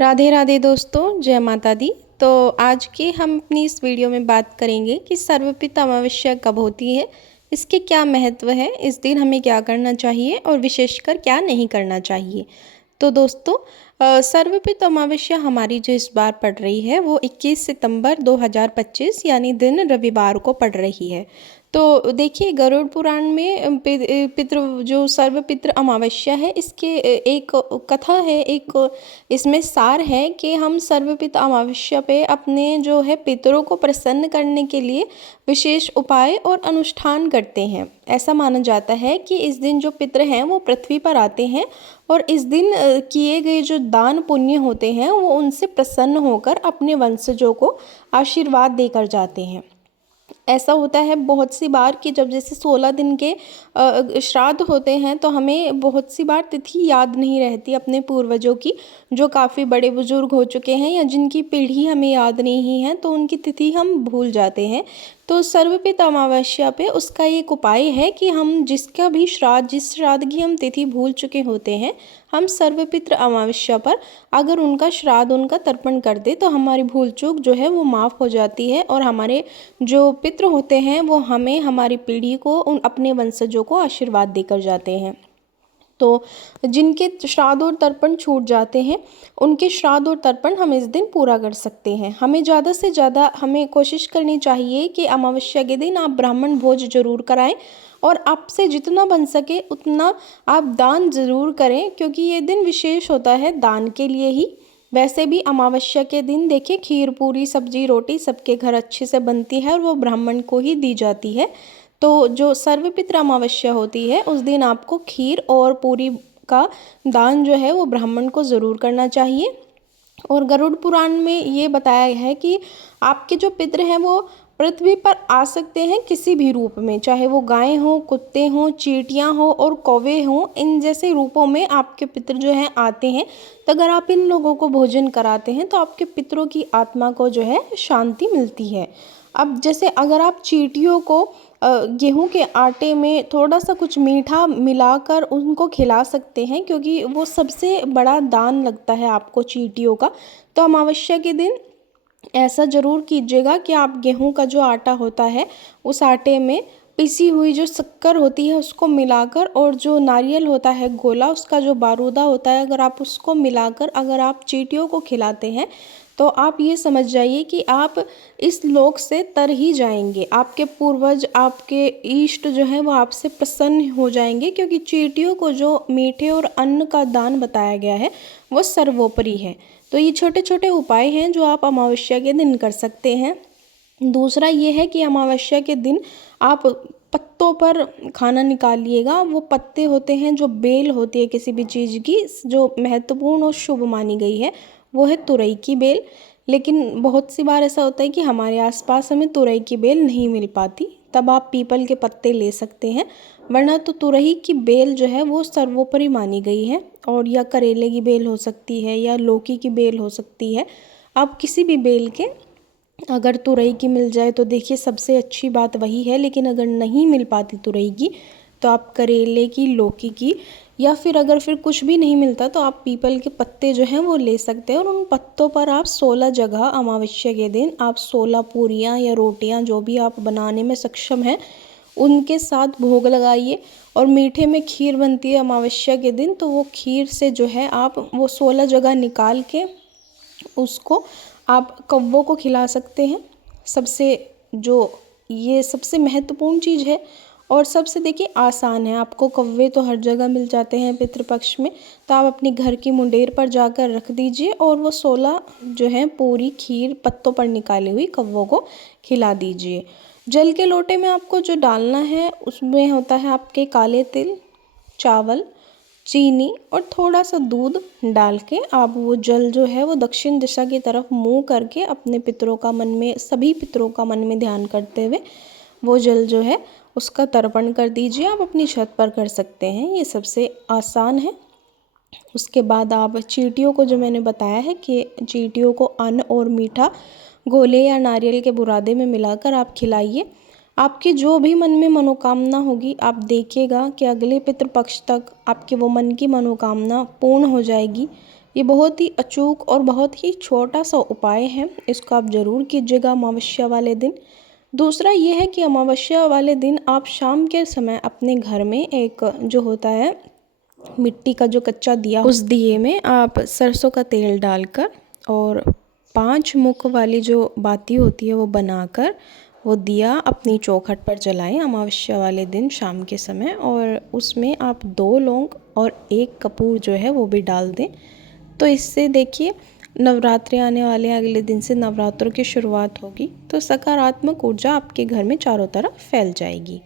राधे राधे दोस्तों, जय माता दी। तो आज की हम अपनी इस वीडियो में बात करेंगे कि सर्वपिता अमावस्या कब होती है, इसके क्या महत्व है, इस दिन हमें क्या करना चाहिए और विशेषकर क्या नहीं करना चाहिए। तो दोस्तों, सर्वपिता अमावस्या हमारी जो इस बार पड़ रही है वो 21 सितंबर 2025 यानी दिन रविवार को पड़ रही है। तो देखिए, गरुड़ पुराण में पितृ जो सर्वपितृ अमावस्या है, इसके एक कथा है, एक इसमें सार है कि हम सर्वपिता अमावस्या पे अपने जो है पितरों को प्रसन्न करने के लिए विशेष उपाय और अनुष्ठान करते हैं। ऐसा माना जाता है कि इस दिन जो पितर हैं वो पृथ्वी पर आते हैं और इस दिन किए गए जो दान पुण्य होते हैं वो उनसे प्रसन्न होकर अपने वंशजों को आशीर्वाद देकर जाते हैं। ऐसा होता है बहुत सी बार कि जब जैसे 16 दिन के श्राद्ध होते हैं तो हमें बहुत सी बार तिथि याद नहीं रहती अपने पूर्वजों की, जो काफ़ी बड़े बुजुर्ग हो चुके हैं या जिनकी पीढ़ी हमें याद नहीं है, तो उनकी तिथि हम भूल जाते हैं। तो सर्वपिता अमावस्या पे उसका एक उपाय है कि हम जिसका भी श्राद्ध, जिस श्राद्ध की हम तिथि भूल चुके होते हैं, हम सर्वपितृ अमावस्या पर अगर उनका श्राद्ध, उनका तर्पण कर दे तो हमारी भूल चूक जो है वो माफ़ हो जाती है और हमारे जो पितृ होते हैं वो हमें, हमारी पीढ़ी को, उन अपने वंशजों को आशीर्वाद देकर जाते हैं। तो जिनके श्राद्ध और तर्पण छूट जाते हैं उनके श्राद्ध और तर्पण हम इस दिन पूरा कर सकते हैं। हमें ज़्यादा से ज़्यादा हमें कोशिश करनी चाहिए कि अमावस्या के दिन आप ब्राह्मण भोज जरूर कराएं और आपसे जितना बन सके उतना आप दान ज़रूर करें, क्योंकि ये दिन विशेष होता है दान के लिए ही। वैसे भी अमावस्या के दिन देखिए, खीर पूरी सब्जी रोटी सबके घर अच्छे से बनती है और वो ब्राह्मण को ही दी जाती है। तो जो सर्वपितृ अमावस्या होती है उस दिन आपको खीर और पूरी का दान जो है वो ब्राह्मण को ज़रूर करना चाहिए। और गरुड़ पुराण में ये बताया है कि आपके जो पितृ हैं वो पृथ्वी पर आ सकते हैं किसी भी रूप में, चाहे वो गायें हों, कुत्ते हों, चींटियां हों और कौवे हों, इन जैसे रूपों में आपके पितृ जो हैं आते हैं। तो अगर आप इन लोगों को भोजन कराते हैं तो आपके पितरों की आत्मा को जो है शांति मिलती है। अब जैसे अगर आप चींटियों को गेहूं के आटे में थोड़ा सा कुछ मीठा मिलाकर उनको खिला सकते हैं, क्योंकि वो सबसे बड़ा दान लगता है आपको चींटियों का। तो अमावस्या के दिन ऐसा ज़रूर कीजिएगा कि आप गेहूं का जो आटा होता है उस आटे में पिसी हुई जो शक्कर होती है उसको मिलाकर, और जो नारियल होता है गोला, उसका जो बारूदा होता है, अगर आप उसको मिलाकर अगर आप चींटियों को खिलाते हैं तो आप ये समझ जाइए कि आप इस लोक से तर ही जाएंगे। आपके पूर्वज, आपके इष्ट जो हैं वो आपसे प्रसन्न हो जाएंगे, क्योंकि चींटियों को जो मीठे और अन्न का दान बताया गया है वो सर्वोपरि है। तो ये छोटे छोटे उपाय हैं जो आप अमावस्या के दिन कर सकते हैं। दूसरा ये है कि अमावस्या के दिन आप पत्तों पर खाना निकालिएगा। वो पत्ते होते हैं, जो बेल होती है किसी भी चीज़ की, जो महत्वपूर्ण और शुभ मानी गई है वो है तुरई की बेल। लेकिन बहुत सी बार ऐसा होता है कि हमारे आसपास हमें तुरई की बेल नहीं मिल पाती, तब आप पीपल के पत्ते ले सकते हैं, वरना तो तुरई की बेल जो है वो सर्वोपरि मानी गई है। और या करेले की बेल हो सकती है या लौकी की बेल हो सकती है। आप किसी भी बेल के, अगर तुरई की मिल जाए तो देखिए सबसे अच्छी बात वही है, लेकिन अगर नहीं मिल पाती तुरई की तो आप करेले की, लौकी की, या फिर अगर फिर कुछ भी नहीं मिलता तो आप पीपल के पत्ते जो हैं वो ले सकते हैं। और उन पत्तों पर आप 16 जगह अमावस्या के दिन आप 16 पूरियाँ या रोटियाँ जो भी आप बनाने में सक्षम हैं उनके साथ भोग लगाइए। और मीठे में खीर बनती है अमावस्या के दिन, तो वो खीर से जो है आप वो 16 जगह निकाल के उसको आप कौवों को खिला सकते हैं। सबसे जो ये सबसे महत्वपूर्ण चीज़ है और सबसे देखिए आसान है। आपको कौवे तो हर जगह मिल जाते हैं पितृपक्ष में, तो आप अपनी घर की मुंडेर पर जाकर रख दीजिए और वो 16 जो है पूरी खीर पत्तों पर निकाली हुई कौवों को खिला दीजिए। जल के लोटे में आपको जो डालना है उसमें होता है आपके काले तिल, चावल, चीनी और थोड़ा सा दूध डाल के आप वो जल जो है वो दक्षिण दिशा की तरफ मुंह करके अपने पितरों का मन में, सभी पितरों का मन में ध्यान करते हुए वो जल जो है उसका तर्पण कर दीजिए। आप अपनी छत पर कर सकते हैं, ये सबसे आसान है। उसके बाद आप चींटियों को, जो मैंने बताया है कि चींटियों को अन्न और मीठा गोले या नारियल के बुरादे में मिलाकर आप खिलाइए। आपकी जो भी मन में मनोकामना होगी, आप देखिएगा कि अगले पितृपक्ष तक आपके वो मन की मनोकामना पूर्ण हो जाएगी। ये बहुत ही अचूक और बहुत ही छोटा सा उपाय है, इसको आप ज़रूर कीजिएगा अमावस्या वाले दिन। दूसरा ये है कि अमावस्या वाले दिन आप शाम के समय अपने घर में एक जो होता है मिट्टी का जो कच्चा दिया, उस दिए में आप सरसों का तेल डालकर और 5 मुख वाली जो बाती होती है वो बनाकर वो दिया अपनी चौखट पर जलाएं अमावस्या वाले दिन शाम के समय, और उसमें आप 2 लौंग और 1 कपूर जो है वो भी डाल दें। तो इससे देखिए नवरात्रि आने वाले हैं, अगले दिन से नवरात्रों की शुरुआत होगी, तो सकारात्मक ऊर्जा आपके घर में चारों तरफ फैल जाएगी।